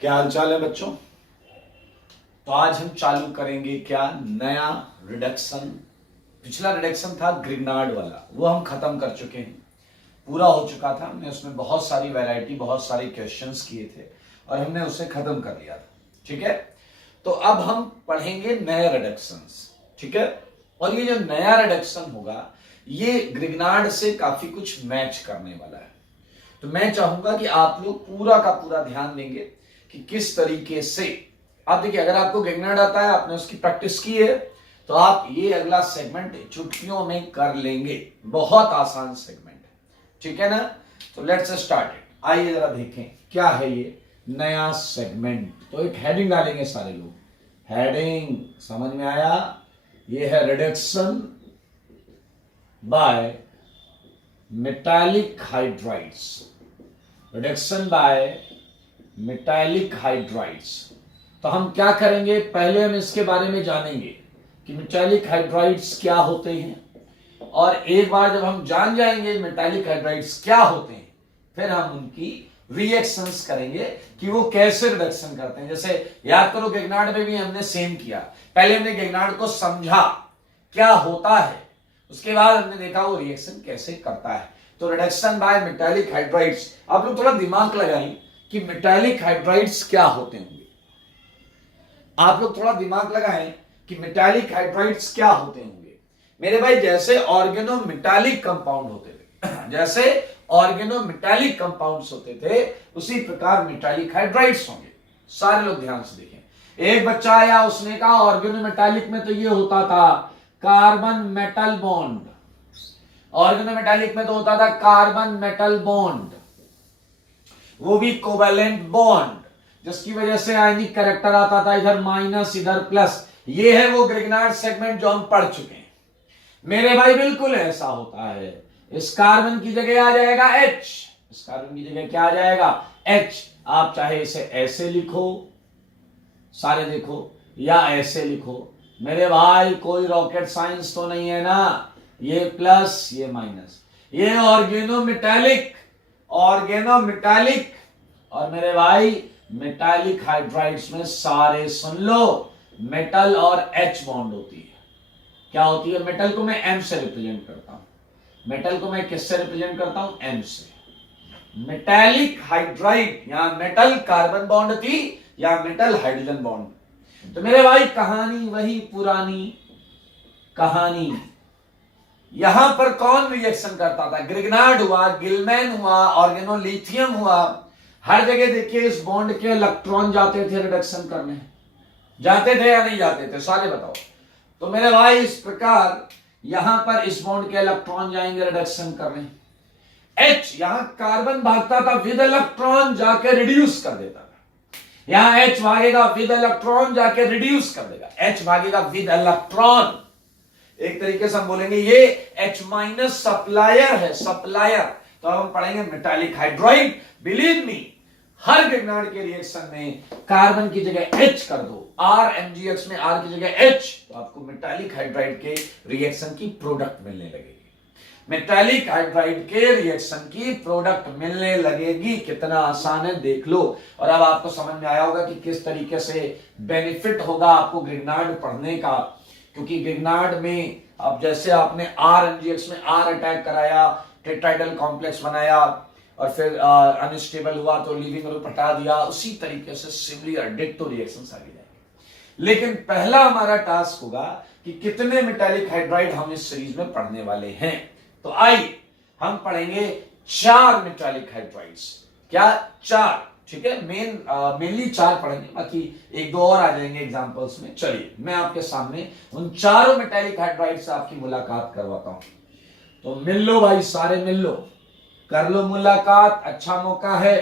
क्या हाल चाल है बच्चों। तो आज हम चालू करेंगे क्या नया रिडक्शन। पिछला रिडक्शन था ग्रिग्नार्ड वाला, वो हम खत्म कर चुके हैं, पूरा हो चुका था। हमने उसमें बहुत सारी वैरायटी, बहुत सारे क्वेश्चंस किए थे और हमने उसे खत्म कर लिया था। ठीक है, तो अब हम पढ़ेंगे नए रिडक्शंस। ठीक है, और ये जो नया रिडक्शन होगा ये ग्रिग्नार्ड से काफी कुछ मैच करने वाला है। तो मैं चाहूंगा कि आप लोग पूरा का पूरा ध्यान देंगे कि किस तरीके से। आप देखिए, अगर आपको ग्रिग्नार्ड आता है, आपने उसकी प्रैक्टिस की है, तो आप ये अगला सेगमेंट चुटकियों में कर लेंगे। बहुत आसान सेगमेंट है, ठीक है ना। तो लेट्स स्टार्ट इट। आइए जरा देखें क्या है ये नया सेगमेंट। तो एक हेडिंग डालेंगे सारे लोग, हेडिंग समझ में आया। ये है reduction by metallic hydrides. Reduction by metallic hydrides. तो हम क्या करेंगे, पहले हम इसके बारे में जानेंगे कि मेटालिक हाइड्राइड्स क्या होते हैं, और एक बार जब हम जान जाएंगे मेटालिक हाइड्राइड्स क्या होते हैं, फिर हम उनकी रिएक्शंस करेंगे कि वो कैसे रिडक्शन करते हैं। जैसे याद करो, ग्रिग्नार्ड में भी हमने सेम किया। पहले हमने ग्रिग्नार्ड को समझा क्या होता है, उसके बाद हमने देखा वो रिएक्शन कैसे करता है। तो रिडक्शन बाय मेटालिक हाइड्राइड्स, आप लोग थोड़ा दिमाग लगाएं कि मेटालिक हाइड्राइड्स क्या होते होंगे। आप लोग थोड़ा दिमाग लगाएं कि मेटालिक हाइड्राइड्स क्या होते होंगे। मेरे भाई, जैसे ऑर्गेनो मेटालिक कंपाउंड होते थे जैसे ऑर्गेनो मेटालिक कंपाउंड्स होते थे, उसी प्रकार मेटालिक हाइड्राइड्स होंगे। सारे लोग ध्यान से देखें। एक बच्चा आया, उसने कहा ऑर्गेनो मेटालिक में तो ये होता था carbon metal bond. Organo metallic में तो होता था कार्बन मेटल बॉन्ड, वो भी कोवेलेंट बॉन्ड, जिसकी वजह से आयनिक कैरेक्टर आता था, इधर माइनस इधर प्लस। ये है वो ग्रिग्नार्ड सेगमेंट जो हम पढ़ चुके हैं। मेरे भाई बिल्कुल ऐसा होता है। इस कार्बन की जगह आ जाएगा H, इस कार्बन की जगह क्या आ जाएगा H। आप चाहे इसे ऐसे लिखो, सारे देखो, या ऐसे लिखो। मेरे भाई कोई रॉकेट साइंस तो नहीं है ना। ये प्लस ये माइनस, ये ऑर्गेनो मेटालिक, ऑर्गेनो मेटालिक। और मेरे भाई मेटालिक हाइड्राइड्स में सारे सुन लो, मेटल और H बॉन्ड होती है। क्या होती है? मेटल को मैं M से रिप्रेजेंट करता हूं। मेटल को मैं किससे रिप्रेजेंट करता हूं? M से। मेटालिक हाइड्राइड, यहां मेटल कार्बन बॉन्ड थी या मेटल हाइड्रोजन बॉन्ड। तो मेरे भाई कहानी वही पुरानी कहानी। यहां पर कौन रिएक्शन करता था? ग्रिग्नार्ड हुआ, गिलमैन हुआ, ऑर्गेनोलिथियम हुआ। हर जगह देखिए इस बॉन्ड के इलेक्ट्रॉन जाते थे रिडक्शन करने। जाते थे या नहीं जाते थे? सारे बताओ। तो मेरे भाई इस प्रकार यहां पर इस बॉन्ड के इलेक्ट्रॉन जाएंगे रिडक्शन करने। H, यहां कार्बन भागता था विद इलेक्ट्रॉन, जाके रिड्यूस कर देता था। यहां H भागेगा विद इलेक्ट्रॉन, जाके रिड्यूस कर देगा। H भागेगा विद इलेक्ट्रॉन। एक तरीके से हम बोलेंगे ये H माइनस सप्लायर है, सप्लायर। तो अब हम पढ़ेंगे मेटालिक हाइड्राइड। बिलीव मी, हर ग्रिग्नार्ड के रिएक्शन में कार्बन की जगह H कर दो, RMgx में R की जगह H, तो आपको मेटालिक हाइड्राइड के रिएक्शन की प्रोडक्ट मिलने लगेगी। मेटालिक हाइड्राइड के रिएक्शन की प्रोडक्ट मिलने लगेगी। कितना आसान है देख लो। और अब आपको समझ में आया होगा कि किस तरीके से बेनिफिट होगा आपको ग्रिग्नार्ड पढ़ने का। क्योंकि ग्रिग्नार्ड में अब जैसे आपने RMgx में R अटैक कराया, टेट्राइडल कॉम्प्लेक्स बनाया, और फिर अनस्टेबल हुआ तो लीविंग ग्रुप हटा दिया, उसी तरीके से सिमिलर डिट्टो रिएक्शंस आगे जाएंगे। लेकिन पहला हमारा टास्क होगा कि कितने मेटालिक हाइड्राइड हम इस सीरीज में पढ़ने वाले हैं। तो आइए हम पढ़ेंगे 4 मेटालिक हाइड्राइड्स। क्या? 4। ठीक है, मेनली 4 पढ़ेंगे, बाकी 1-2 और आ जाएंगे एग्जांपल्स में। चलिए मैं आपके सामने उन चारों मेटालिक हाइड्राइड से आपकी मुलाकात करवाता हूं। तो मिल लो भाई, सारे मिल लो, कर लो मुलाकात, अच्छा मौका है।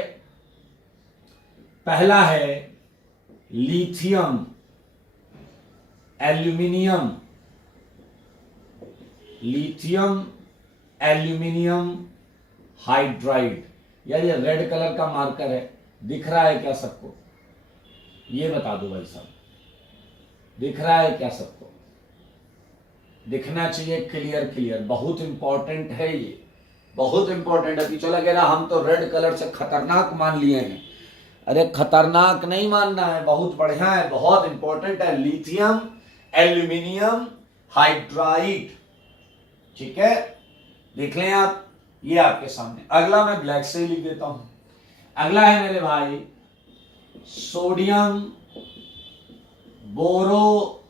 पहला है lithium aluminium, lithium aluminium hydride. यार ये रेड कलर का मार्कर है, दिख रहा है क्या सबको? ये बता दो भाई साहब, दिख रहा है क्या सबको? दिखना चाहिए क्लियर क्लियर। बहुत इंपॉर्टेंट है ये, बहुत इंपॉर्टेंट है। पीछे लगे ना हम तो रेड कलर से खतरनाक मान लिए हैं। अरे खतरनाक नहीं मानना है, बहुत बढ़िया है, बहुत इंपॉर्टेंट है, लिथियम एल्यूमिनियम हाइड्राइड। ठीक है, देख लें आप, ये आपके सामने। अगला मैं ब्लैक से ही लिख देता हूं। अगला है मेरे भाई सोडियम बोरो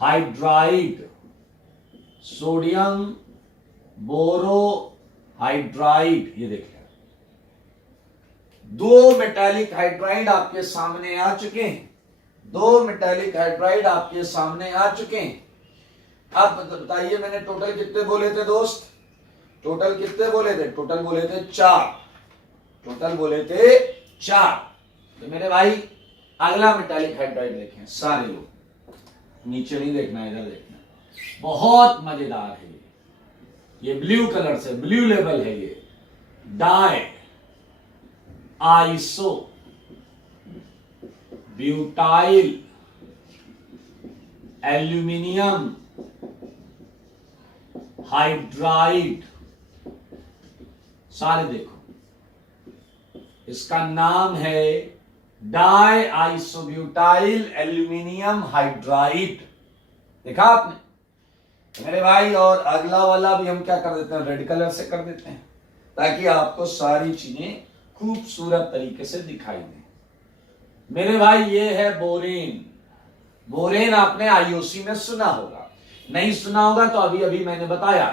हाइड्राइड। सोडियम बोरो हाइड्राइड, ये देख लें, दो मेटालिक हाइड्राइड आपके सामने आ चुके हैं। दो मेटालिक हाइड्राइड आपके सामने आ चुके हैं। अब बताइए मैंने टोटल कितने बोले थे दोस्त? टोटल कितने बोले थे? टोटल बोले थे 4। टोटल बोले थे 4। तो मेरे भाई अगला मेटालिक हाइड्राइड देखें सारे लोग, नीचे नहीं देखना, इधर देखना, बहुत मजेदार है ये ब्लू कलर से, ब्लू लेवल है ये, di iso butyl aluminium hydride. सारे देखो, इसका नाम है डाई आइसोब्यूटाइल एल्यूमिनियम हाइड्राइड। देखा आपने मेरे भाई? और अगला वाला भी हम क्या कर देते हैं, रेड कलर से कर देते हैं, ताकि आपको सारी चीजें खूबसूरत तरीके से दिखाई दें। मेरे भाई ये है बोरेन। बोरेन आपने आईओसी में सुना होगा, नहीं सुना होगा तो अभी अभी मैंने बताया,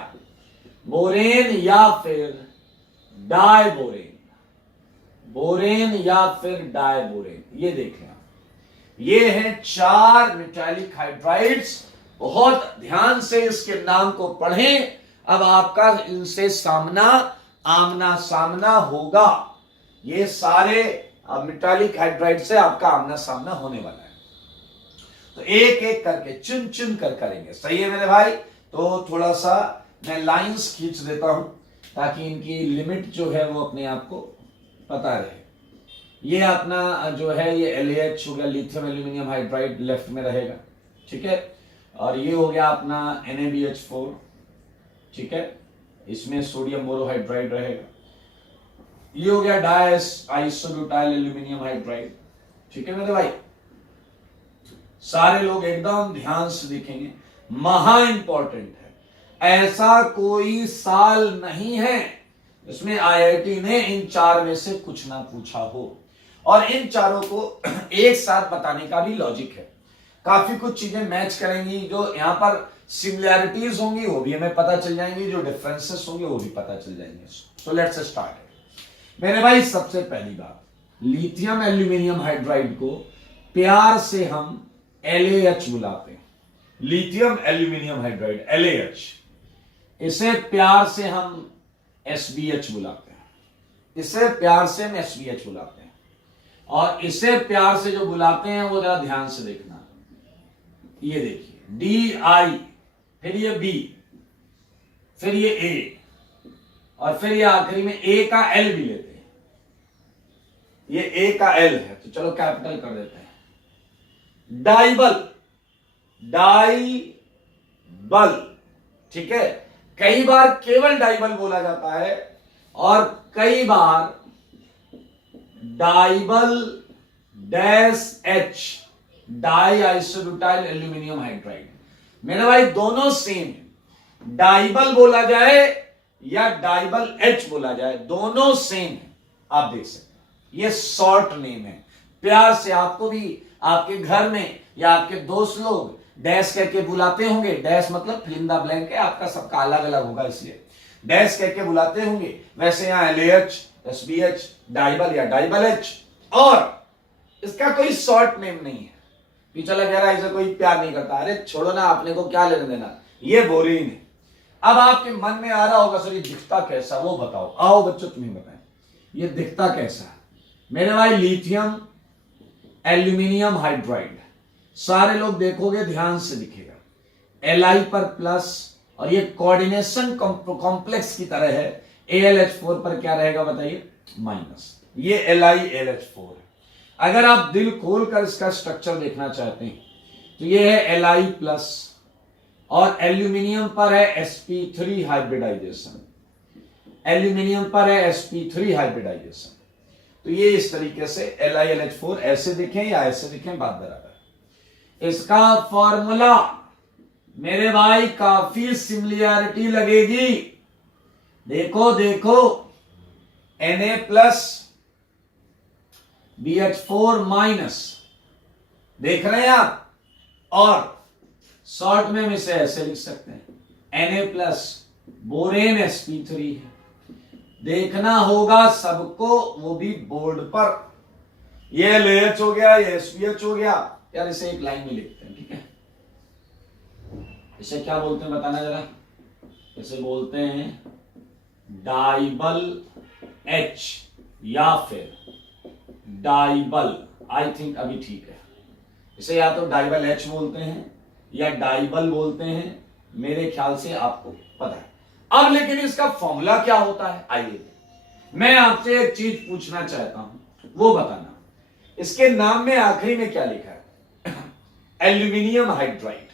बोरेन या फिर डाई बोरेन, बोरेन या फिर डाई बोरेन। ये देखें आप, ये हैं 4 मेटालिक हाइड्राइड्स। बहुत ध्यान से इसके नाम को पढ़ें। अब आपका इनसे आमना सामना होगा। ये सारे मेटालिक हाइड्राइड से आपका आमना सामना होने वाला है। तो एक एक करके चुन चुन कर करेंगे, सही है मेरे भाई? तो थोड़ा सा मैं लाइंस खींच देता हूं ताकि इनकी लिमिट जो है वो अपने आप को पता रहे। ये अपना जो है ये LaH हो गया, लिथियम एल्यूमिनियम हाइड्राइड, लेफ्ट में रहेगा, ठीक है। और ये हो गया अपना NaBH4, ठीक है, इसमें सोडियम बोरोहाइड्राइड रहेगा। ये हो गया डाई आइसोब्यूटाइल एल्यूमिनियम हाइड्राइड, ठीक है मेरे भाई। सारे लोग एकदम ध्यान से देखेंगे, महा इंपॉर्टेंट है। ऐसा कोई साल नहीं है इसमें IIT ने इन 4 में से कुछ ना पूछा हो। और इन चारों को एक साथ बताने का भी लॉजिक है। काफी कुछ चीजें मैच करेंगी, जो यहां पर सिमिलैरिटीज होंगी वो भी हमें पता चल जाएंगी, जो डिफरेंसेस होंगे वो भी पता चल जाएंगे। So let's start. मेरे भाई सबसे पहली बात, लिथियम एल्यूमिनियम हाइड्राइड को प्यार से हम LaH बुलाते हैं। लिथियम एल्यूमिनियम हाइड्राइड LaH, इसे प्यार से हम SbH बुलाते हैं। इसे प्यार से हम SbH बुलाते हैं। और इसे प्यार से जो बुलाते हैं वो जरा ध्यान से देखना। ये देखिए Di, फिर ये B, फिर ये A, और फिर ये आखिरी में A का L भी लेते हैं। ये A का L है, तो चलो कैपिटल कर देते हैं। डाइबल, डाइबल, ठीक है। कई बार केवल डाइबल बोला जाता है और कई बार DIBAL dash H, di isobutyl aluminium hydride. मेरे भाई दोनों सेम है, डाइबल बोला जाए या डाइबल H बोला जाए, दोनों सेम है। आप देख सकते हैं, ये शॉर्ट नेम है। प्यार से आपको भी आपके घर में या आपके दोस्त लोग डैश करके बुलाते होंगे। डैश मतलब फिल इन द ब्लैंक है, आपका सबका अलग अलग होगा इसलिए डैश करके बुलाते होंगे। वैसे यहां LaH, SbH, डाइबल या डाइबल H, और इसका कोई शॉर्ट नेम नहीं है। पीछे लग रहा है इसे कोई प्यार नहीं करता, अरे छोड़ो ना, आपने को क्या लेने देना, ये बोरिंग है। अब आपके मन में आ रहा होगा सर ये दिखता कैसा, वो बताओ। आओ बच्चों तुम्हें बताएं ये दिखता कैसा है। मेरे भाई लिथियम एल्यूमिनियम हाइड्राइड, सारे लोग देखोगे ध्यान से दिखेगा, Li पर प्लस, और ये कोऑर्डिनेशन कॉम्प्लेक्स की तरह है। AlH4 पर क्या रहेगा बताइए, माइनस। ये LiLH4 है। अगर आप दिल खोलकर इसका स्ट्रक्चर देखना चाहते हैं तो ये है Li प्लस, और एल्यूमिनियम पर है sp3 हाइब्रिडाइजेशन, एल्यूमिनियम पर है sp3 हाइब्रिडाइजेशन। तो ये इस तरीके से LiLH4 ऐसे दिखें या ऐसे दिखें, बात बराबर। इसका फॉर्मूला मेरे भाई काफी सिमिलरिटी लगेगी। देखो देखो, Na+ BH4 माइनस, देख रहे हैं आप, और शॉर्ट में हम इसे ऐसे लिख सकते हैं Na+ बोरेन sp3 है। देखना होगा सबको, वो भी बोर्ड पर। ये LH हो गया, ये SBH हो गया। यार इसे एक लाइन में लिखते हैं, ठीक है। इसे क्या बोलते हैं बताना जरा। इसे बोलते हैं डाइबल H या फिर डाइबल, आई थिंक अभी ठीक है। इसे या तो डाइबल H बोलते हैं या डाइबल बोलते हैं, मेरे ख्याल से आपको पता है। अब लेकिन इसका फॉर्मूला क्या होता है, आइए मैं आपसे एक चीज पूछना चाहता हूं, वो बताना। इसके नाम में आखिरी में क्या लिखा है? Aluminium hydride.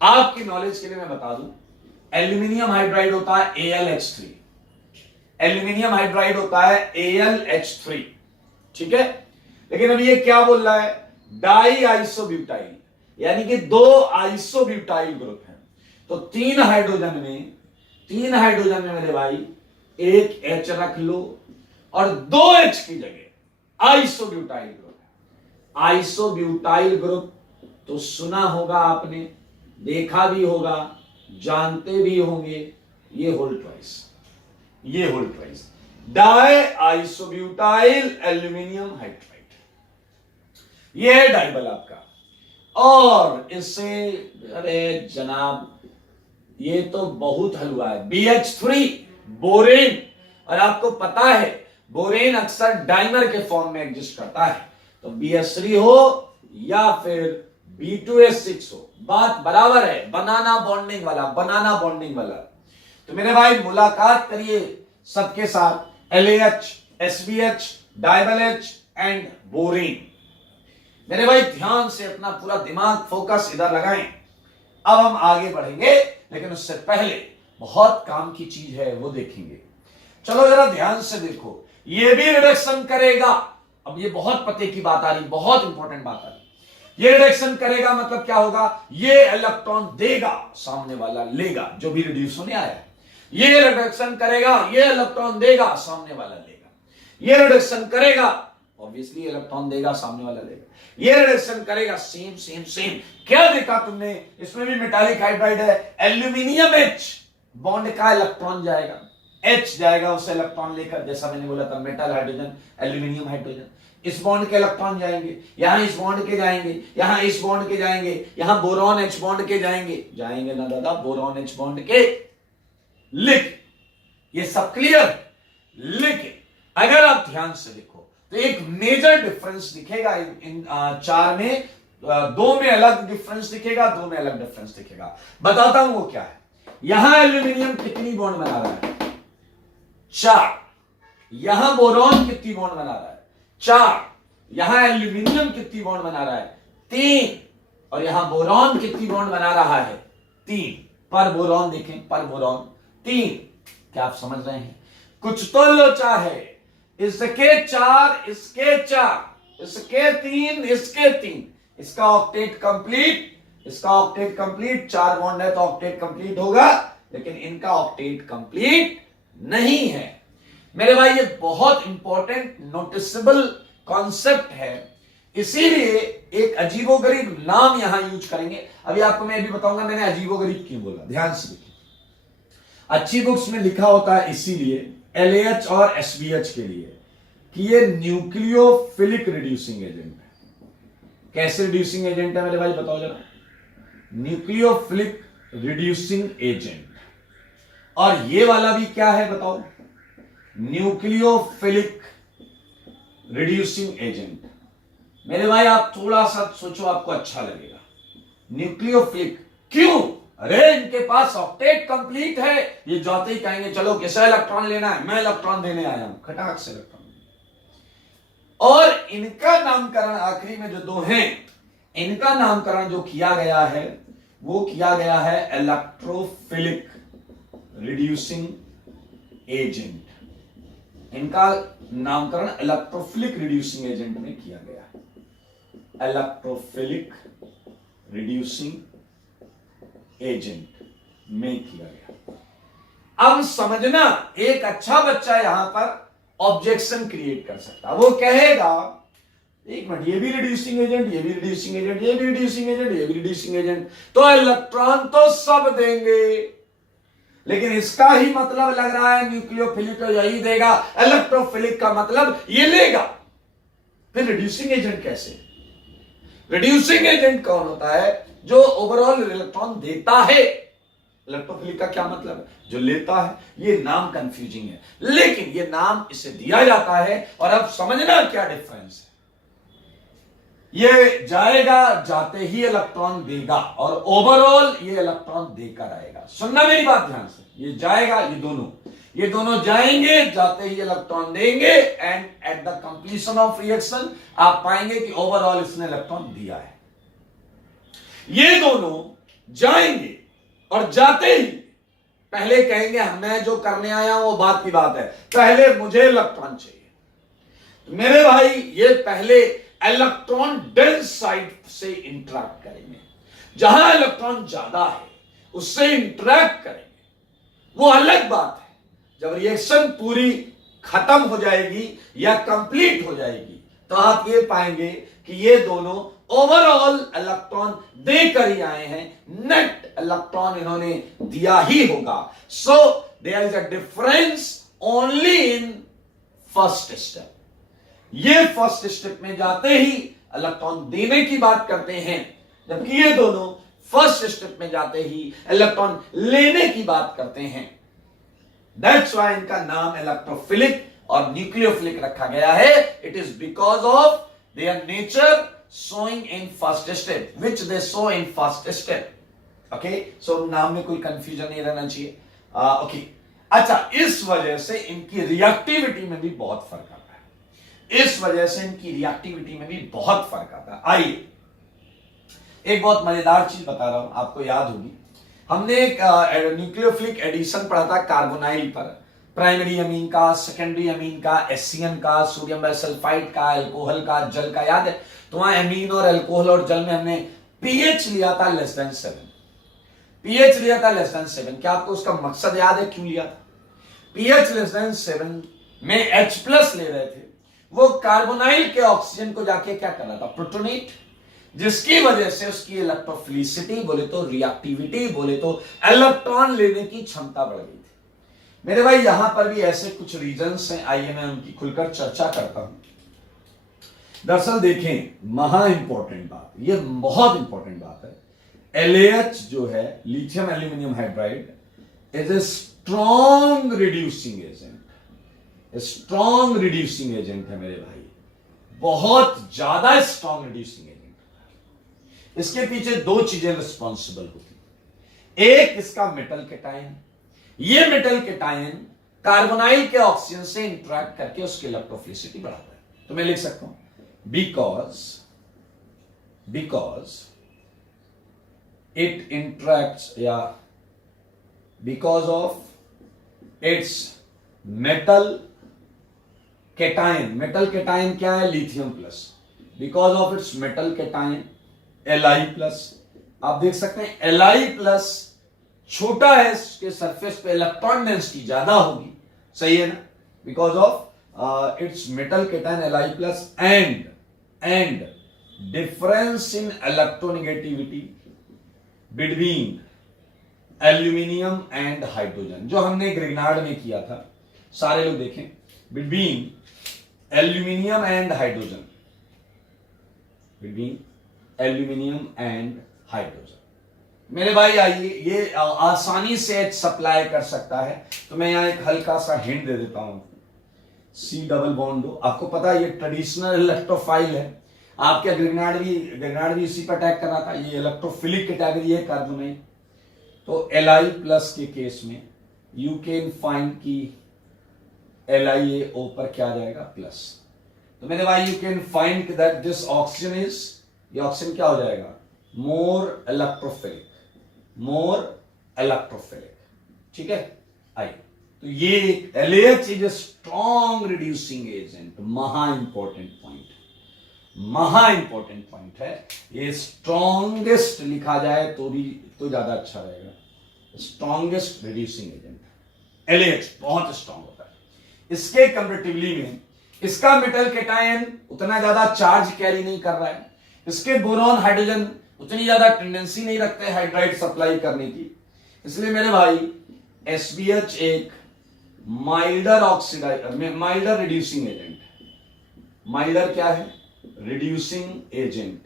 आपकी नॉलेज के लिए मैं बता दूं, एल्यूमिनियम हाइड्राइड होता है AlH3, एल्यूमिनियम हाइड्राइड होता है AlH3, ठीक है। लेकिन अब ये क्या बोल रहा है? डाई आइसोब्यूटाइल, यानी कि 2 आइसोब्यूटाइल ग्रुप हैं। तो 3 हाइड्रोजन में मेरे भाई एक H रख लो और 2 H की जगह आइसोब्यूटाइल ग्रुप है। आइसोब्यूटाइल ग्रुप तो सुना होगा आपने, देखा भी होगा, जानते भी होंगे। ये whole twice di isobutyl aluminium hydride, ये है डाइबल आपका। और इससे, अरे जनाब ये तो बहुत हलवा है, BH3 बोरेन। और आपको पता है बोरेन अक्सर डाइमर के फॉर्म में एग्जिस्ट करता है, तो BH3 हो या फिर B2S6 हो, बात बराबर है। बनाना बॉन्डिंग वाला। तो मेरे भाई मुलाकात करिए सबके साथ, LAH, SBH, डाइबल H and borane. मेरे भाई ध्यान से अपना पूरा दिमाग फोकस इधर लगाएं। अब हम आगे बढ़ेंगे, लेकिन उससे पहले बहुत काम की चीज है, वो देखेंगे। चलो जरा ध्यान से देखो, ये भी रिडक्शन करेगा। अब ये बहुत पते की बात आ रही, बहुत इंपॉर्टेंट बात आ रही। ये रिडक्शन करेगा मतलब क्या होगा? ये इलेक्ट्रॉन देगा, सामने वाला लेगा, जो भी रिड्यूस होने आया है। ये रिडक्शन करेगा, ये इलेक्ट्रॉन देगा, सामने वाला लेगा। ये रिडक्शन करेगा, ऑब्वियसली इलेक्ट्रॉन देगा, सामने वाला लेगा। ये रिडक्शन करेगा, सेम। क्या देखा तुमने? इसमें भी मेटालिक हाइड्राइड है, एल्यूमिनियम H, बॉन्ड का इलेक्ट्रॉन जाएगा, H जाएगा उस इलेक्ट्रॉन लेकर, जैसा मैंने बोला था मेटल हाइड्रोजन, एल्यूमिनियम हाइड्रोजन। इस बॉन्ड के इलेक्ट्रॉन जाएंगे, यहां इस बॉन्ड के जाएंगे, यहां इस बॉन्ड के जाएंगे, यहां बोरॉन H बॉन्ड के जाएंगे ना दादा, बोरॉन H बॉन्ड के। लिख, ये सब क्लियर। लेकिन अगर आप ध्यान से देखो तो एक मेजर डिफरेंस दिखेगा इन 4 में। 2 में अलग डिफरेंस दिखेगा, 2 में अलग डिफरेंस दिखेगा। बताता हूं वो क्या है। यहां एल्यूमिनियम कितनी बॉन्ड बना रहा है? 4। यहां बोरॉन कितनी बॉन्ड बना रहा है? 4। यहां एल्यूमिनियम कितनी बॉन्ड बना रहा है? 3। और यहां बोरॉन कितनी बॉन्ड बना रहा है? 3। पर बोरॉन देखें, पर बोरॉन 3। क्या आप समझ रहे हैं? कुछ तो लोचा है। इसके 4, इसके 4, इसके 3, इसके 3। इसका ऑक्टेट कंप्लीट, इसका ऑक्टेट कंप्लीट। 4 बॉन्ड है तो ऑक्टेट कंप्लीट होगा, लेकिन इनका ऑक्टेट कंप्लीट नहीं है। मेरे भाई ये बहुत इंपॉर्टेंट नोटिसेबल कॉन्सेप्ट है, इसीलिए एक अजीबोगरीब नाम यहां यूज करेंगे। अभी आपको मैं भी बताऊंगा मैंने अजीबोगरीब क्यों बोला, ध्यान से देखिए। अच्छी बुक्स में लिखा होता है इसीलिए LAH और SBH के लिए कि ये न्यूक्लियोफिलिक रिड्यूसिंग एजेंट है। कैसे रिड्यूसिंग एजेंट है मेरे भाई, बताओ जरा। Nucleophilic reducing agent. और ये वाला भी क्या है बताओ? Nucleophilic reducing agent. मेरे भाई आप थोड़ा सा सोचो, आपको अच्छा लगेगा। न्यूक्लियोफिलिक क्यों? अरे इनके पास ऑक्टेट कंप्लीट है, ये जाते ही कहेंगे चलो किसे इलेक्ट्रॉन लेना है, मैं इलेक्ट्रॉन देने आया हूं, खटाक से इलेक्ट्रॉन। और इनका नामकरण आखिरी में जो 2 हैं, इनका नामकरण जो किया गया है वो किया गया है इलेक्ट्रोफिलिक रिड्यूसिंग एजेंट। इनका नामकरण इलेक्ट्रोफिलिक रिड्यूसिंग एजेंट में किया गया है। इलेक्ट्रोफिलिक रिड्यूसिंग एजेंट में किया गया। अब समझना, एक अच्छा बच्चा यहां पर ऑब्जेक्शन क्रिएट कर सकता है। वो कहेगा एक मिनट, ये भी रिड्यूसिंग एजेंट, ये भी रिड्यूसिंग एजेंट, ये भी रिड्यूसिंग एजेंट, ये भी रिड्यूसिंग एजेंट, तो इलेक्ट्रॉन तो सब देंगे, लेकिन इसका ही मतलब लग रहा है न्यूक्लियोफिलिक तो यही देगा, इलेक्ट्रोफिलिक का मतलब ये लेगा। फिर रिड्यूसिंग एजेंट कैसे? रिड्यूसिंग एजेंट कौन होता है? जो ओवरऑल इलेक्ट्रॉन देता है। इलेक्ट्रोफिलिक का क्या मतलब है? जो लेता है। ये नाम कंफ्यूजिंग है, लेकिन ये नाम इसे दिया जाता है। और अब समझना क्या डिफरेंस है। ये जाएगा, जाते ही इलेक्ट्रॉन देगा, और ओवरऑल ये इलेक्ट्रॉन देकर आएगा। सुनना मेरी बात ध्यान से, ये जाएगा, ये दोनों जाएंगे, जाते ही इलेक्ट्रॉन देंगे, and at the completion of reaction आप पाएंगे कि ओवरऑल इसने इलेक्ट्रॉन दिया है। ये दोनों जाएंगे और जाते ही पहले कहेंगे मैं जो करने आया हूं वो बात की बात है, पहले मुझे इलेक्ट्रॉन चाहिए। तो मेरे भाई ये पहले इलेक्ट्रॉन डेंस साइड से इंटरैक्ट करेंगे, जहां इलेक्ट्रॉन ज्यादा है उससे इंटरैक्ट करेंगे। वो अलग बात है, जब रिएक्शन पूरी खत्म हो जाएगी या कंप्लीट हो जाएगी तो आप ये पाएंगे कि ये दोनों ओवरऑल इलेक्ट्रॉन देकर ही आए हैं, नेट इलेक्ट्रॉन इन्होंने दिया ही होगा। So there is a difference only in first step. ये फर्स्ट स्टेप में जाते ही इलेक्ट्रॉन देने की बात करते हैं, जबकि ये दोनों फर्स्ट स्टेप में जाते ही इलेक्ट्रॉन लेने की बात करते हैं। दैट्स व्हाई इनका नाम इलेक्ट्रोफिलिक और न्यूक्लियोफिलिक रखा गया है। It is because of their nature showing in first step, which they show in first step. Okay, so नाम में कोई कंफ्यूजन नहीं रहना चाहिए। ओके, अच्छा, इस वजह से इनकी रिएक्टिविटी में भी बहुत फर्क आता है। इस वजह से इनकी रिएक्टिविटी में भी बहुत फर्क आता है। आइए एक बहुत मजेदार चीज बता रहा हूं, आपको याद होगी, हमने एक न्यूक्लियोफिलिक एडिशन पढ़ा था कार्बोनाइल पर, प्राइमरी अमीन का, सेकेंडरी अमीन का, एससीएन का, सोडियम बाइसल्फाइड का, अल्कोहल का, जल का। याद है? तो वहां अमीन और अल्कोहल और जल में हमने पीएच लिया था <7। पीएच लिया था <7। क्या आपको उसका मकसद याद है क्यों लिया था? पीएच <7 में H+ ले रहे थे, वो कार्बोनाइल के ऑक्सीजन को जाके क्या कर रहा था? प्रोटोनेट, जिसकी वजह से उसकी इलेक्ट्रोफिलिसिटी बोले तो, रिएक्टिविटी बोले तो, इलेक्ट्रॉन लेने की क्षमता बढ़ गई थी। मेरे भाई यहां पर भी ऐसे कुछ रीजंस हैं, आइए मैं उनकी खुलकर चर्चा करता हूं। दरअसल देखें, महा इंपॉर्टेंट बात, ये बहुत इंपॉर्टेंट बात है। LaH जो है, lithium aluminium hydride, is a strong reducing agent. Strong reducing agent है मेरे भाई, बहुत ज्यादा स्ट्रॉन्ग रिड्यूसिंग एजेंट। इसके पीछे दो चीजें रिस्पॉन्सिबल होती। एक इसका मेटल कैटायन, ये मेटल कैटायन कार्बोनाइल के ऑक्सीजन से इंटरैक्ट करके उसकी इलेक्ट्रोफिलिसिटी बढ़ाता है। तो मैं लिख सकता हूं बिकॉज इट इंटरैक्ट्स, या because of its metal cation. Metal cation क्या है? Lithium plus. Because of its metal cation Li+, आप देख सकते हैं Li+ छोटा है, इसके सरफेस पे इलेक्ट्रॉन डेंसिटी ज्यादा होगी, सही है ना? Because of its metal cation Li+ and difference in electronegativity between aluminium and hydrogen, जो हमने ग्रिग्नार्ड में किया था, सारे लोग देखें, between aluminium and hydrogen, between aluminium and hydrogen. मेरे भाई आइए, ये आसानी से सप्लाई कर सकता है, तो मैं यहां एक हल्का सा हिंट दे देता हूं। C+2, आपको पता है ये ट्रेडिशनल इलेक्ट्रोफाइल है। आपके ग्रिग्नार्ड भी इसी पर अटैक कर रहा था। ये इलेक्ट्रोफिलिक कैटेगरी है कार्बोनाइल। तो Li+ के केस में यू कैन फाइंड की LiO पर क्या जाएगा? प्लस। तो मेरे भाई you can find that this oxygen is, ये ऑक्सीजन क्या हो जाएगा? मोर इलेक्ट्रोफिलिक। ठीक है, आइए तो ये LAH is a strong reducing agent. महा इंपॉर्टेंट पॉइंट, महा इंपॉर्टेंट पॉइंट है ये। स्ट्रॉन्गेस्ट लिखा जाए तो ज्यादा अच्छा रहेगा। स्ट्रॉन्गेस्ट रिड्यूसिंग एजेंट LAH बहुत स्ट्रॉन्ग होता है। इसके कंपैरेटिवली में इसका मेटल कैटायन उतना ज्यादा चार्ज कैरी नहीं कर रहा है। इसके बोरॉन हाइड्रोजन उतनी ज्यादा टेंडेंसी नहीं रखते हाइड्राइड सप्लाई करने की। इसलिए मेरे भाई SBH एक माइल्डर रिड्यूसिंग एजेंट है। माइल्डर क्या है? Reducing agent.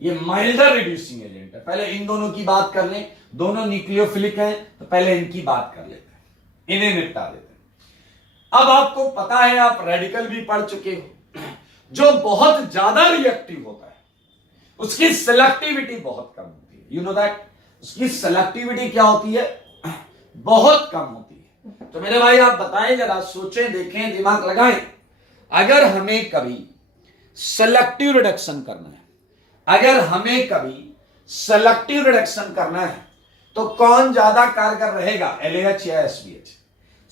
ये माइल्डर रिड्यूसिंग एजेंट है। पहले इन दोनों की बात कर लें, दोनों न्यूक्लियोफिलिक हैं, तो पहले इनकी बात कर लेते हैं, इन्हें निपटा देते हैं। अब आपको पता है, आप रेडिकल भी पढ़ चुके हो, जो बहुत ज्यादा रिएक्टिव होता है उसकी सेलेक्टिविटी बहुत कम होती है। You know that? उसकी सेलेक्टिविटी क्या होती है? बहुत कम होती है। तो मेरे भाई आप बताएं, जरा सोचें, देखें, दिमाग लगाएं, अगर हमें कभी सेलेक्टिव रिडक्शन करना है, अगर हमें कभी सेलेक्टिव रिडक्शन करना है तो कौन ज्यादा कारगर रहेगा, LAH या SBH?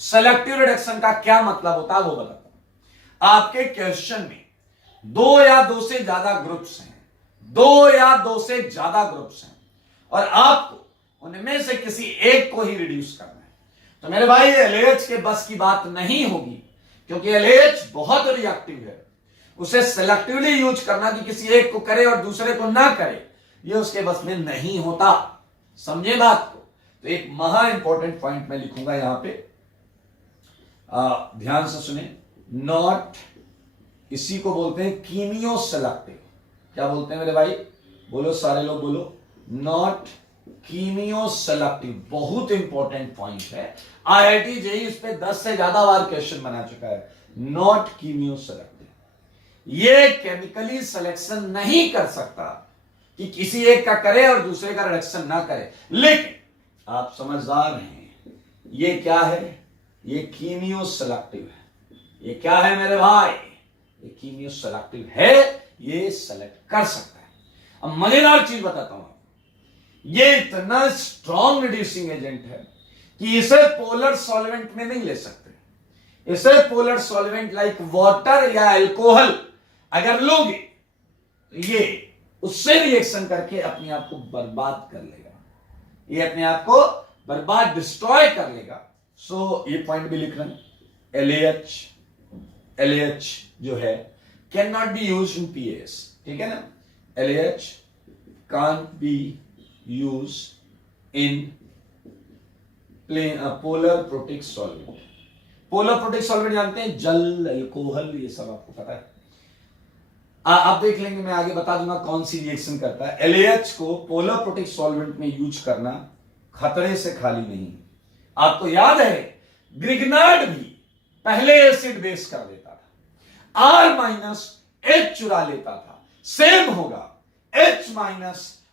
सेलेक्टिव रिडक्शन का क्या मतलब होता है वो बताता हूं। आपके क्वेश्चन में 2 या 2 से ज्यादा ग्रुप्स हैं, 2 या 2 से ज्यादा ग्रुप्स हैं, और आपको उनमें से किसी एक को ही रिड्यूस करना है। तो मेरे भाई LAH के बस की बात नहीं होगी, क्योंकि LAH बहुत रिएक्टिव है। उसे सेलेक्टिवली यूज करना कि किसी एक को करे और दूसरे को ना करे, ये उसके बस में नहीं होता। समझे बात को? तो एक महा इंपॉर्टेंट पॉइंट मैं लिखूंगा यहां पे, ध्यान से सुने। नॉट, इसी को बोलते हैं कीमियो सेलेक्टिव। क्या बोलते हैं मेरे भाई? बोलो, सारे लोग बोलो, नॉट कीमियो सेलेक्टिव। बहुत इंपॉर्टेंट पॉइंट है। IIT JEE इस पे 10 से ज्यादा बार क्वेश्चन बना चुका है। नॉट कीमियो सेलेक्टिव, ये केमिकली सिलेक्शन नहीं कर सकता कि किसी एक का करे और दूसरे का रिडक्शन ना करे। लेकिन आप समझदार हैं, ये क्या है? ये कीमियो सेलेक्टिव है। ये क्या है मेरे भाई? ये कीमियो सेलेक्टिव है, ये सेलेक्ट कर सकता है। अब मजेदार चीज बताता हूं, ये इतना स्ट्रॉन्ग रिड्यूसिंग एजेंट है कि इसे पोलर सॉल्वेंट में नहीं ले सकते। इसे पोलर सॉल्वेंट लाइक वाटर या अल्कोहल अगर लोगे तो ये उससे रिएक्शन करके अपने आप को बर्बाद कर लेगा। ये अपने आप को बर्बाद, डिस्ट्रॉय कर लेगा। सो ये पॉइंट भी लिख रहे हैं। LAH जो है can not be use in PAS, ठीक है ना? LAH can't be use in polar protic solvent. Polar protic solvent जानते हैं? जल, अल्कोहल, ये सब आपको पता है। आप देख लेंगे, मैं आगे बता दूंगा कौन सी रिएक्शन करता है। LAH को पोलर प्रोटिक सॉल्वेंट में यूज करना खतरे से खाली नहीं। आपको याद है ग्रिग्नार्ड भी पहले एसिड बेस कर देता था, R- H चुरा लेता था। सेम होगा, H-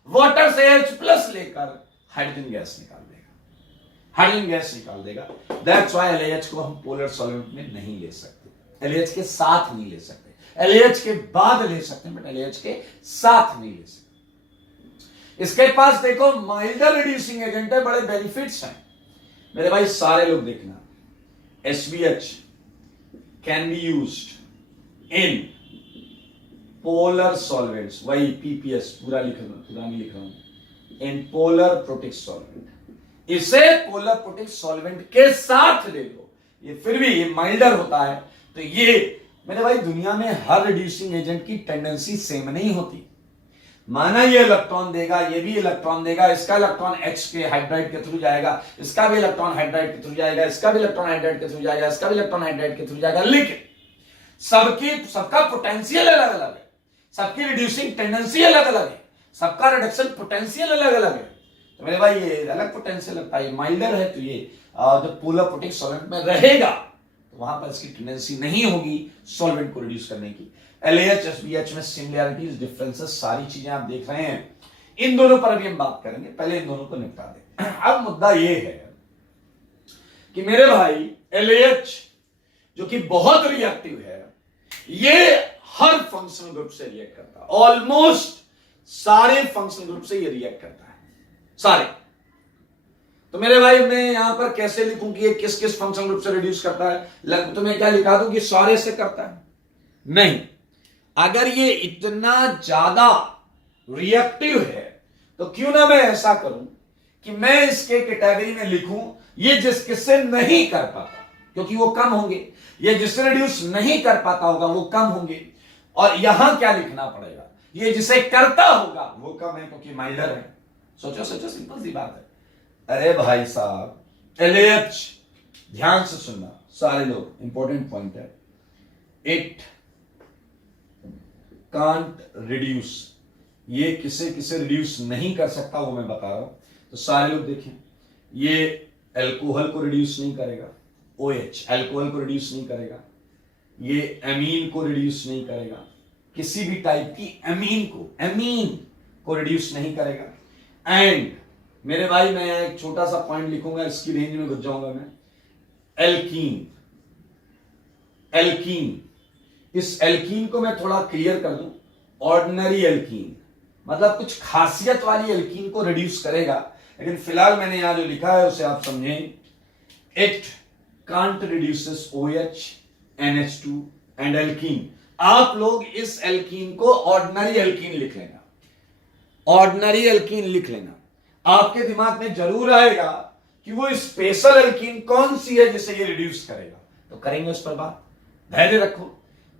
वाटर से H+ लेकर हाइड्रोजन गैस निकाल देगा, हाइड्रोजन गैस निकाल देगा। दैट्स व्हाई LAH को हम पोलर सॉल्वेंट में नहीं ले सकते। LAH के साथ नहीं ले सकते, LAH के बाद ले सकते हैं, बट LAH के साथ नहीं ले सकते। इसके पास देखो माइल्डर रिड्यूसिंग एजेंट है, बड़े बेनिफिट्स हैं मेरे भाई। सारे लोग देखना, SBH can be used in polar solvents, वही PPS पूरा नहीं लिख रहा हूं, इन पोलर प्रोटिक सॉल्वेंट। इसे पोलर प्रोटिक सॉल्वेंट के साथ ले लो, ये फिर भी ये माइल्डर होता है। तो ये मेरे भाई दुनिया में हर रिड्यूसिंग एजेंट की टेंडेंसी सेम नहीं होती। माना ये इलेक्ट्रॉन देगा, ये भी इलेक्ट्रॉन देगा, इसका इलेक्ट्रॉन H के हाइड्राइड के थ्रू जाएगा, इसका भी इलेक्ट्रॉन हाइड्राइड के थ्रू जाएगा, इसका भी इलेक्ट्रॉन हाइड्राइड के थ्रू जाएगा, इसका भी इलेक्ट्रॉन हाइड्राइड के थ्रू जाएगा, लेकिन सबका पोटेंशियल अलग अलग है, सबकी रिड्यूसिंग टेंडेंसी अलग अलग है, सबका रिडक्शन पोटेंशियल अलग अलग है। तो मेरे भाई ये अलग पोटेंशियल लगता है, माइल्डर है, तो ये जब पोलर प्रोटिक सॉल्वेंट में रहेगा तो वहां पर इसकी टेंडेंसी नहीं होगी सॉल्वेंट को रिड्यूस करने की। LAH SBH में सिमिलैरिटीज, डिफरेंसेस, सारी चीजें आप देख रहे हैं। इन दोनों पर अभी हम बात करेंगे, पहले इन दोनों को निपटा दें। अब मुद्दा ये है कि मेरे भाई LAH जो कि बहुत रिएक्टिव है, ये हर फंक्शनल ग्रुप से रिएक्ट करता है, ऑलमोस्ट सारे फंक्शनल ग्रुप से ये रिएक्ट करता है, सारे। तो मेरे भाई मैं यहां पर कैसे लिखूं कि ये किस किस फंक्शनल ग्रुप से रिड्यूस करता है? तो मैं क्या लिखा दूं कि सारे से करता है? नहीं, अगर ये इतना ज्यादा रिएक्टिव है तो क्यों ना मैं ऐसा करूं कि मैं इसके कैटेगरी में लिखूं ये जिस किससे नहीं कर पाता, क्योंकि वो कम होंगे। ये जिससे रिड्यूस नहीं कर पाता होगा वो कम होंगे। और यहां क्या लिखना पड़ेगा? ये जिसे करता होगा वो कम है क्योंकि माइलर है। सोचो सोचो, सिंपल सी बात है। अरे भाई साहब, LH ध्यान से सुनना सारे लोग, इंपॉर्टेंट पॉइंट है। इट कांट रिड्यूस, ये किसे किसे रिड्यूस नहीं कर सकता वो मैं बता रहा हूं। तो सारे लोग देखें, ये अल्कोहल को रिड्यूस नहीं करेगा, OH अल्कोहल को रिड्यूस नहीं करेगा, ये एमीन को रिड्यूस नहीं करेगा, किसी भी टाइप की एमीन को रिड्यूस नहीं करेगा। एंड मेरे भाई मैं एक छोटा सा पॉइंट लिखूंगा, इसकी रेंज में घुस जाऊंगा मैं। एल्कीन, इस एल्कीन को मैं थोड़ा क्लियर कर दूं। ऑर्डिनरी एल्कीन मतलब कुछ खासियत वाली एल्कीन को रिड्यूस करेगा, लेकिन फिलहाल मैंने यहां जो लिखा है उसे आप समझें। It can't reduces OH, NH2 and alkene. आप लोग इस एल्कीन को ऑर्डिनरी एल्कीन लिख लेना, ऑर्डिनरी एल्कीन लिख लेना। आपके दिमाग में जरूर आएगा कि वो स्पेशल एल्कीन कौन सी है जिसे ये रिड्यूस करेगा। तो करेंगे उस पर बात, धैर्य रखो,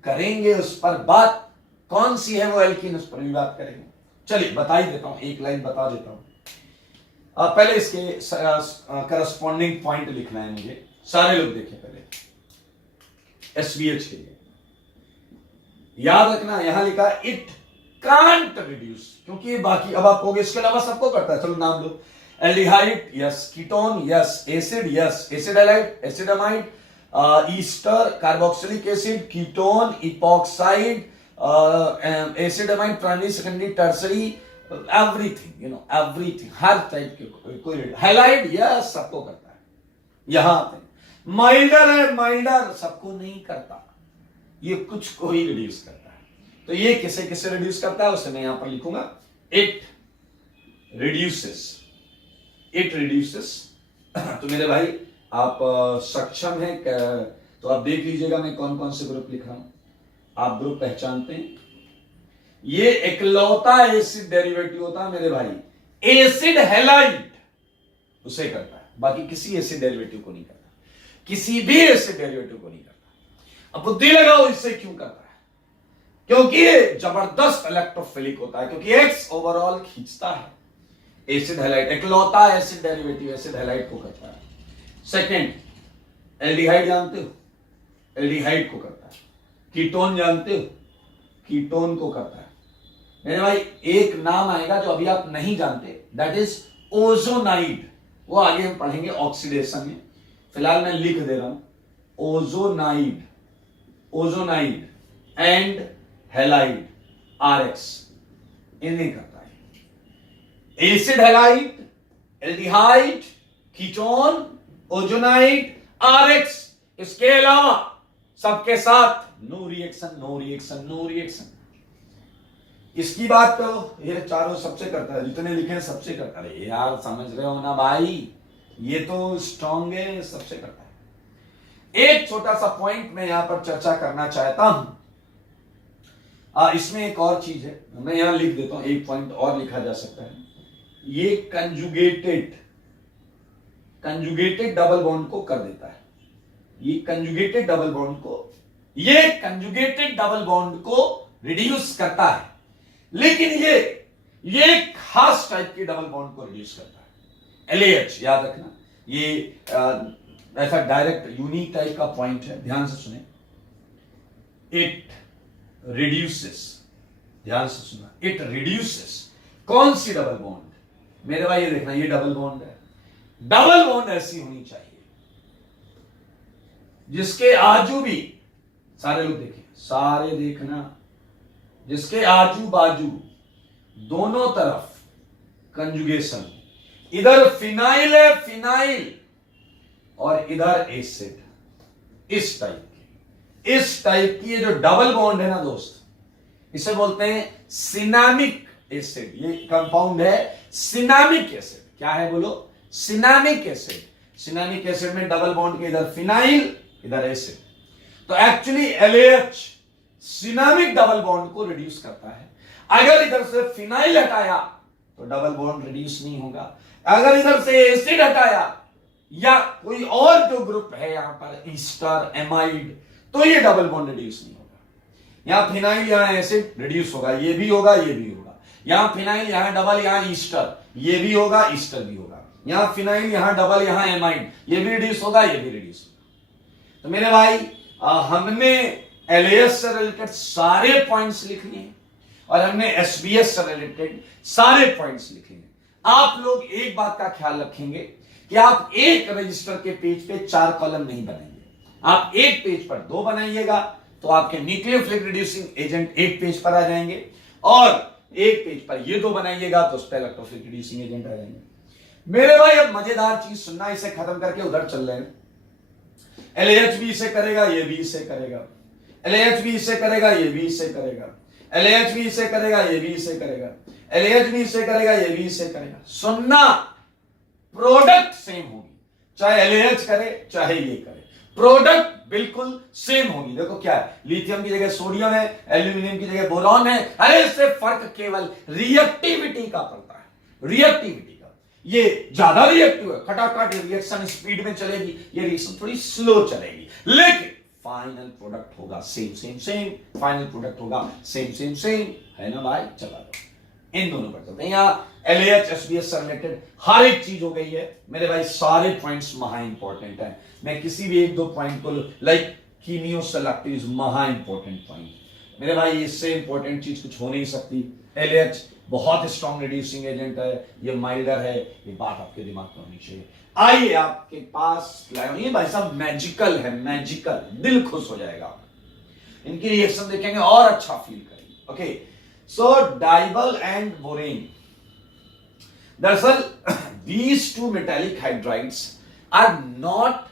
करेंगे उस पर बात। कौन सी है वो एल्कीन, उस पर भी बात करेंगे। चलिए बता ही देता हूं, एक लाइन बता देता हूं। पहले इसके करस्पॉन्डिंग पॉइंट लिखना है मुझे। सारे लोग देखें पहले SBH के लिए याद रखना, यहां लिखा इट कांट रिड्यूस, क्योंकि बाकी अब आप कहोगे इसके अलावा सबको करता है। चलो नाम लो। Aldehyde yes, ketone yes, acid yes, acid halide, acid amide, ester, carboxylic acid, ketone, epoxide, acid amide, primary, secondary, tertiary, everything, everything, हर टाइप के कोई। हैलाइड यस, सबको करता है। यहां पे माइल्डर है, माइल्डर सबको नहीं करता, ये कुछ को ही रिड्यूस करता है। तो ये किसे किसे रिड्यूस करता है उसे मैं यहां पर लिखूंगा। It reduces. तो मेरे भाई आप सक्षम हैं, तो आप देख लीजिएगा मैं कौन कौन से ग्रुप लिख रहा हूं। आप ग्रुप पहचानते हैं? ये इकलौता एसिड डेरिवेटिव होता है मेरे भाई, एसिड हैलाइड, उसे करता है, बाकी किसी एसिड डेरिवेटिव को नहीं करता, किसी भी एसिड डेरिवेटिव को नहीं करता। अब बुद्धि लगाओ इससे क्यों करता है? क्योंकि ये जबरदस्त इलेक्ट्रोफिलिक होता है, क्योंकि X ओवरऑल खींचता है। एसिड हैलाइड इकलौता एसिड डेरिवेटिव एसिड हैलाइड को करता है। सेकेंड, एल्डिहाइड जानते हो, एल्डिहाइड को करता है। कीटोन जानते हो, कीटोन को करता है। मेरे भाई एक नाम आएगा जो अभी आप नहीं जानते, दैट इज ओजोनाइड। वो आगे हम पढ़ेंगे ऑक्सीडेशन में, फिलहाल मैं लिख दे रहा हूं। ओजोनाइड एंड हैलाइड RX इन्हें करता है। Acid halide, aldehyde, ketone, ozonide, RX। इसके अलावा सबके साथ no reaction, no reaction, no reaction. इसकी बात करो, ये चारों सबसे करता है, जितने लिखे हैं सबसे करता है। यार समझ रहे हो ना भाई, ये तो स्ट्रॉन्ग है, सबसे करता है। एक छोटा सा पॉइंट मैं यहां पर चर्चा करना चाहता हूं। इसमें एक और चीज है, मैं यहां लिख देता हूं, एक पॉइंट और लिखा जा सकता है। ये कंजुगेटेड डबल बॉन्ड को कर देता है। ये कंजुगेटेड डबल बॉन्ड को रिड्यूस करता है, लेकिन ये खास टाइप की डबल बॉन्ड को रिड्यूस करता है। LAH याद रखना, ये ऐसा डायरेक्ट यूनिक टाइप का पॉइंट है, ध्यान से सुने। इट रिड्यूसेस, ध्यान से सुनना, इट रिड्यूसेस। कौन सी डबल बॉन्ड? मेरे भाई ये देखना, ये डबल बॉन्ड है। डबल बॉन्ड ऐसी होनी चाहिए जिसके आजू भी, सारे लोग देखें, सारे देखना, जिसके आजू बाजू दोनों तरफ कंजुगेशन, इधर फिनाइल है, फिनाइल, और इधर एसिड। इस टाइप की ये जो डबल बॉन्ड है ना दोस्त, इसे बोलते हैं सिनामिक एसिड। ये कंपाउंड है सिनामिक एसिड। क्या है बोलो? सिनेमिक एसिड, सिनेमिक एसिड में डबल बॉन्ड के इधर फिनाइल इधर एसिड, तो actually LAH cinnamic double bond को रिड्यूस करता है। अगर इधर से फिनाइल हटाया तो डबल बॉन्ड रिड्यूस नहीं होगा, अगर इधर से एसिड हटाया या कोई और जो ग्रुप है यहां पर ईस्टर एमाइड, तो ये डबल बॉन्ड रिड्यूस नहीं होगा। यहां फिनाइल यहां एसिड रिड्यूस होगा, ये भी होगा ये भी होगा, यहां फिनाइल यहां डबल यहां ईस्टर, ये भी होगा ईस्टर भी होगा, यहां फिनाइल यहां डबल यहां एमाइड, ये भी रिड्यूस होगा ये भी रिड्यूस होगा। तो मेरे भाई हमने LAS से रिलेटेड सारे पॉइंट्स लिख लिए और हमने SBS से रिलेटेड सारे पॉइंट्स लिखे हैं। आप लोग एक बात का ख्याल रखेंगे कि आप एक रजिस्टर के पेज पे 4 कॉलम नहीं बनाएंगे, आप एक पेज पर 2 बनाइएगा तो आपके न्यूक्लियोफिलिक रिड्यूसिंग एजेंट एक पेज पर आ जाएंगे, और एक पेज पर ये 2 बनाइएगा तो उस पर इलेक्ट्रोफिलिक रिड्यूसिंग एजेंट आ जाएंगे। मेरे भाई अब मजेदार चीज सुनना, इसे खत्म करके उधर चल रहे हैं। LAH भी इसे करेगा, ये भी इसे करेगा, LAH भी इसे करेगा, ये भी इसे करेगा, LAH भी इसे करेगा, ये भी इसे करेगा, LAH भी इसे करेगा, ये भी इसे करेगा। सुनना, प्रोडक्ट सेम होगी, चाहे LAH करे चाहे ये करे, प्रोडक्ट बिल्कुल सेम होगी। देखो क्या है, लिथियम की जगह सोडियम है, एल्यूमिनियम की जगह बोरॉन है, अरे इससे फर्क केवल रिएक्टिविटी का पड़ता है, रिएक्टिविटी का। ये ज्यादा रिएक्टिव है, खटाखट रिएक्शन स्पीड में चलेगी, ये रिएक्शन थोड़ी स्लो चलेगी, लेकिन फाइनल प्रोडक्ट होगा same same same, final product होगा सेम सेम सेम, है ना भाई। चला दो इन दोनों पर चलते हैं। यहां LAH SBS से रिलेटेड हर एक चीज हो गई है मेरे भाई, सारे पॉइंट्स महा इंपॉर्टेंट है। मैं किसी भी 1-2 पॉइंट को लाइक कीमियोसेलेक्टिव इज महा इंपॉर्टेंट पॉइंट मेरे भाई, इससे इंपॉर्टेंट चीज कुछ हो नहीं सकती। LAH बहुत स्ट्रॉन्ग रिड्यूसिंग एजेंट है, ये माइल्डर है, ये बात आपके दिमाग में होनी चाहिए। आइए आपके पास ये भाई साहब मैजिकल है, मैजिकल, दिल खुश हो जाएगा, इनकी रिएक्शन देखेंगे और अच्छा फील करेंगे। ओके, सो डाइबल एंड बोरेन, दरअसल these two metallic hydrides are not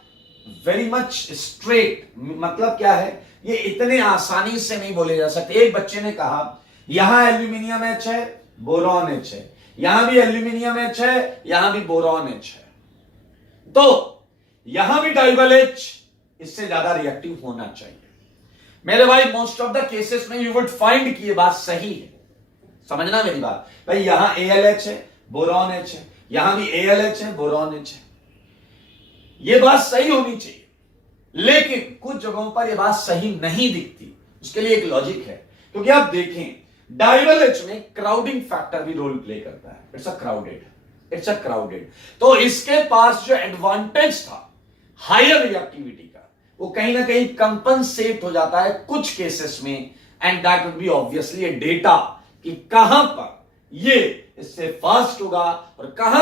very much straight, मतलब क्या है, ये इतने आसानी से नहीं बोले जा सकते। एक बच्चे ने कहा यहां एल्यूमिनियम H है, बोरॉन H है, यहां भी एल्यूमिनियम H है, यहां भी बोरॉन H है, तो यहां भी डाइबल H इससे ज्यादा रिएक्टिव होना चाहिए। मेरे भाई मोस्ट ऑफ द केसेस में यू वुड फाइंड कि ये बात सही है, समझना मेरी बात भाई। यहां AlH है, बोरॉन H है, यहां भी AlH है, बोरॉन H है, ये बात सही होनी चाहिए, लेकिन कुछ जगहों पर ये बात सही नहीं दिखती। उसके लिए एक लॉजिक है, क्योंकि आप देखें डाइबल H में क्राउडिंग फैक्टर भी रोल प्ले करता है, इट्स अ क्राउडेड, तो इसके पास जो एडवांटेज था हायर रिएक्टिविटी का, वो कहीं ना कहीं कंपनसेट हो जाता है कुछ केसेस में, and that would be obviously A data कि कहां पर ये इससे फास्ट होगा और कहां